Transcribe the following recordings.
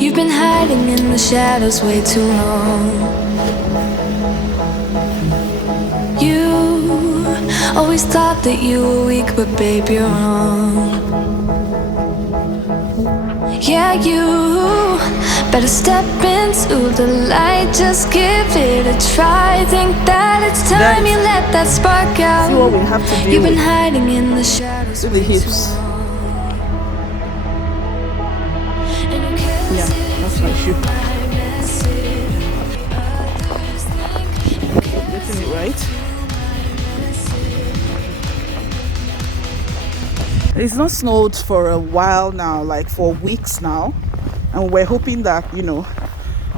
You've been hiding in the shadows way too long. You always thought that you were weak, but babe, you're wrong. Yeah, you better step into the light, just give it a try. Think that it's time you let that spark out. See what we have to do. You've been hiding in the shadows. Do the hips. Yeah, that's my shoe. Getting it right. It's not snowed for a while now, like for weeks now, and we're hoping that, you know,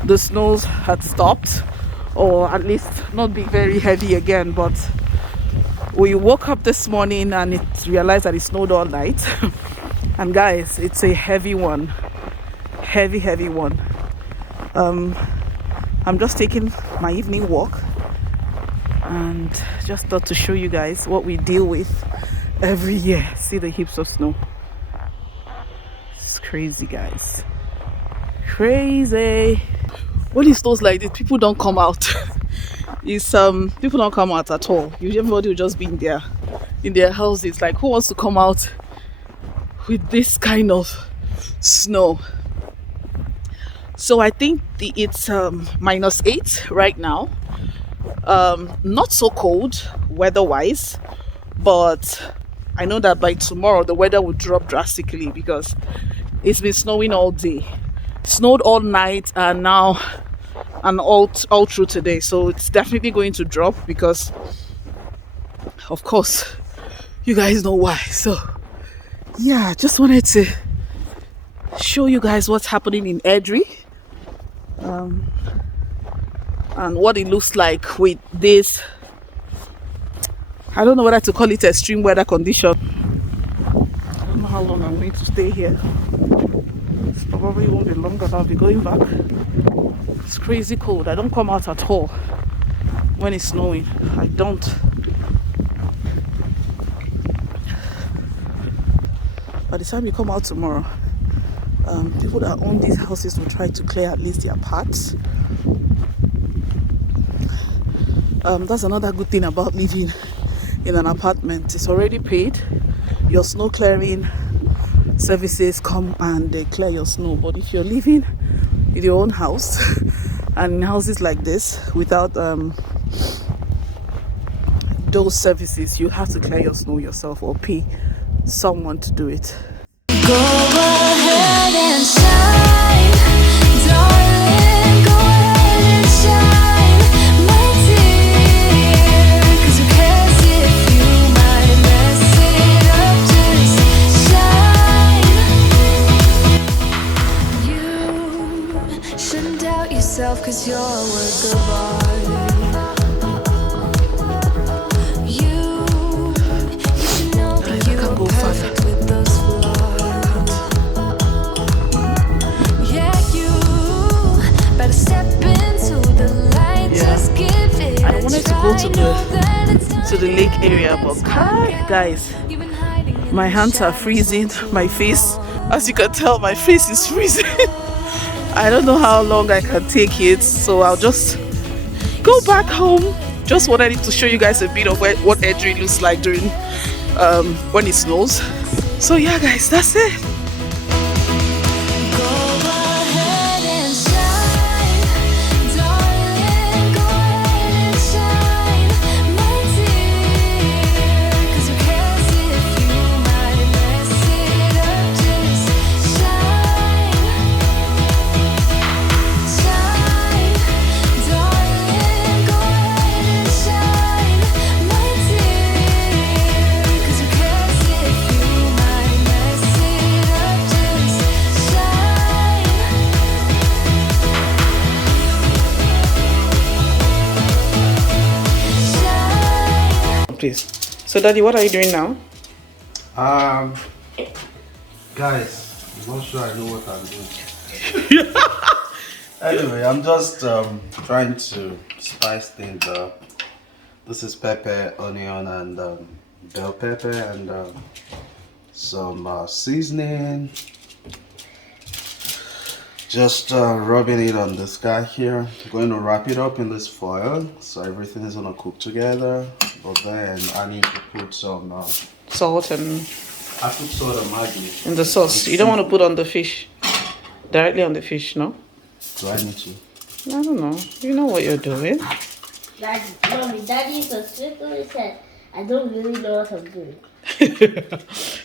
the snows had stopped, or at least not be very heavy again. But we woke up this morning and it realized that it snowed all night. And guys, it's a heavy one, heavy one. I'm just taking my evening walk and just thought to show you guys what we deal with every year. See the heaps of snow. It's crazy, guys, crazy. When it snows like this, people don't come out. It's people don't come out at all. Everybody will just be in their houses. Like, who wants to come out with this kind of snow? So I think it's -8 right now. Not so cold weather-wise, but I know that by tomorrow the weather will drop drastically because it's been snowing all day. Snowed all night and now and all through today. So it's definitely going to drop because, of course, you guys know why. So yeah, just wanted to show you guys what's happening in Airdrie, and what it looks like with this, I don't know whether to call it extreme weather condition. I don't know how long I'm going to stay here. It probably won't be long, but I'll be going back. It's crazy cold. I don't come out at all when it's snowing. I don't. By the time you come out tomorrow, people that own these houses will try to clear at least their parts. That's another good thing about living in an apartment. It's already paid. Your snow clearing services come and they clear your snow. But if you're living in your own house and in houses like this without those services, you have to clear your snow yourself or pay someone to do it. Go ahead and shine, darling, go ahead and shine, my dear, 'cause who cares if you might mess it up, just shine. You shouldn't doubt yourself 'cause you're a work of art. You should know that you are perfect with those flaws. Yeah, you better step into the light. Yeah. Just give it I wanted to go to the lake area, but guys, guys, my hands are freezing. My face, as you can tell, my face is freezing. I don't know how long I can take it, so I'll just go back home. Just wanted to show you guys a bit of what Airdrie looks like during when it snows. So yeah, guys, that's it. go ahead and shine, darling, go ahead and shine, my dear, 'cause who cares if you might mess it up, just shine, shine, darling, go ahead and shine, my dear, 'cause who cares if you might mess it up, just shine. Please. So, Daddy, what are you doing now? Guys, I'm not sure I know what I'm doing. Anyway, I'm just trying to spice things up. This is pepper, onion, and bell pepper, and some seasoning, Just rubbing it on this guy here. I'm going to wrap it up in this foil so everything is gonna cook together. But then I need to put some Salt and I put salt and Maggi in the sauce. You don't want to put on the fish. Directly on the fish, no? Do I need to? I don't know. You know what you're doing. Daddy specifically said, I don't really know what I'm doing.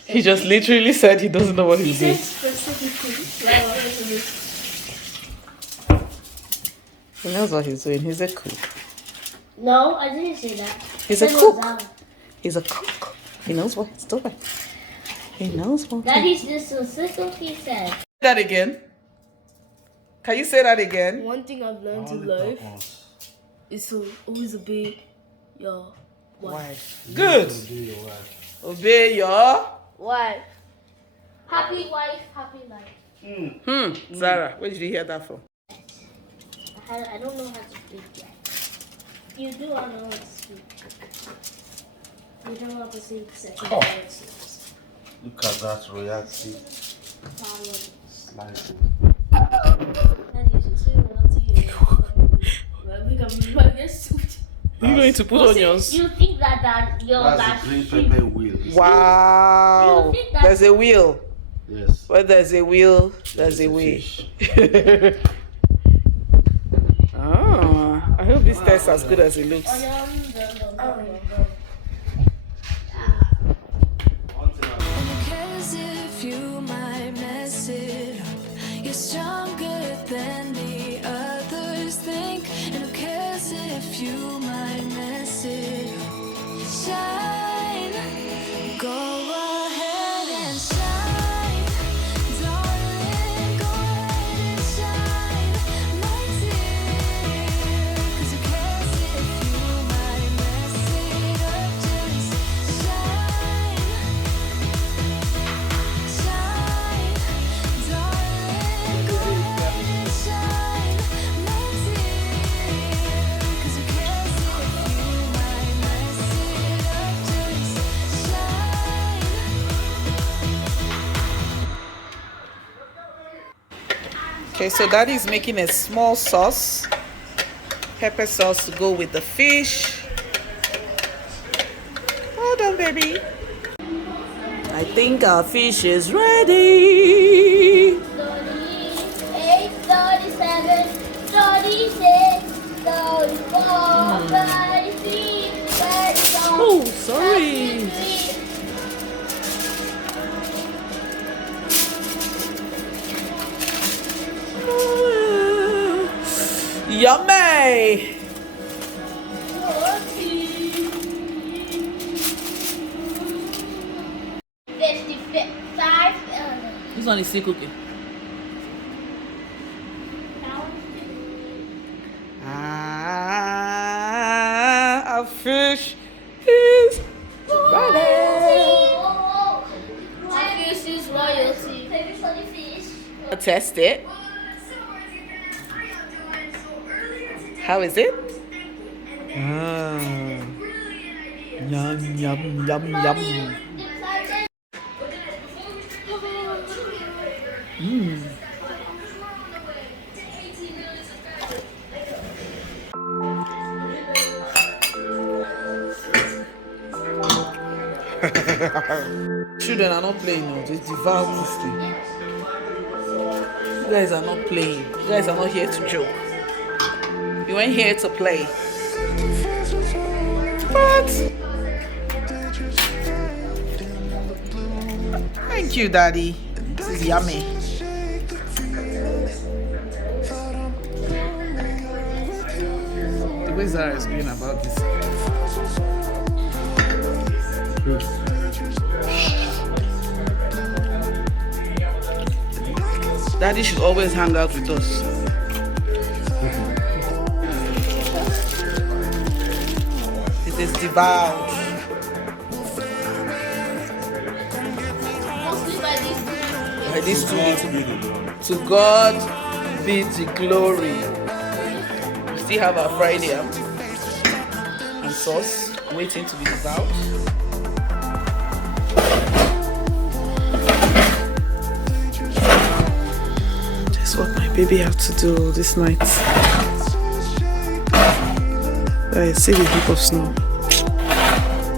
He just literally said he doesn't know what he's doing. He knows what he's doing. He's a cook. No, I didn't say that. He's a cook. He's a cook. He knows what he's doing. He knows what Daddy specifically said. That again. Can you say that again? One thing I've learned in life is to always obey your wife. Good. Obey your Wife. Happy wife, happy life. Zara, where did you hear that from? I don't know how to speak yet. You do not know how to speak. You don't know how to speak second words. Look at that royalty. Slicing. Daddy, you say what to you. Well, we can make a suit. Are you going to put onions? You think that That's the green pepper wheel. Wow. You think that- There's a wheel. Yes. Where there's a wheel, there's a way. fish. I hope this tastes as good as it looks. Cause if you might mess it up, you're stronger than the others think. And who cares if you might mess it up? Shine, go ahead and shine, darling, go ahead and shine, my dear. Cause who cares if you might mess it up? Just shine. Shine, darling, go ahead and shine, my dear. 'Cause who cares if you might mess it up? Just shine. Okay, so Daddy's making a small sauce, pepper sauce to go with the fish. Hold on, baby. I think our fish is ready. 38, 37, 36, 34, 33, 34. Oh, sorry. Yummy. This one is still cooking. Our fish is ready. This is royalty. Test it. How is it? Yum, yum, yum, yum. Children are not playing now, they devour this thing. You guys are not playing. You guys are not here to joke. You ain't here to play. What? Thank you, Daddy. This is yummy. The way Zara is going about this. Daddy should always hang out with us. It is devoured. By these two little. To God be the glory. We still have our fried yam and sauce waiting to be devoured. That's what my baby have to do this night? I see the heap of snow.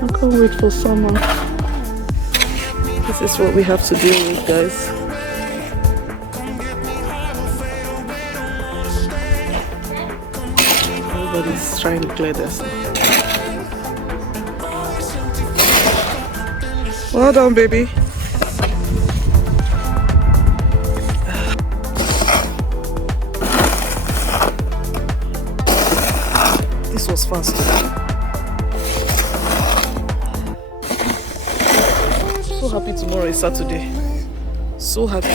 I can't wait for summer. This is what we have to deal with, guys. Everybody's trying to clear this. Well done, baby. This was fast. So happy tomorrow is Saturday. So happy.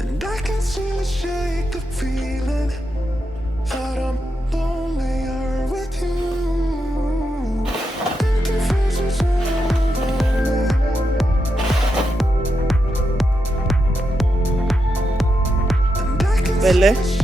And I can still shake the feeling that I'm lonelier with you. Belle.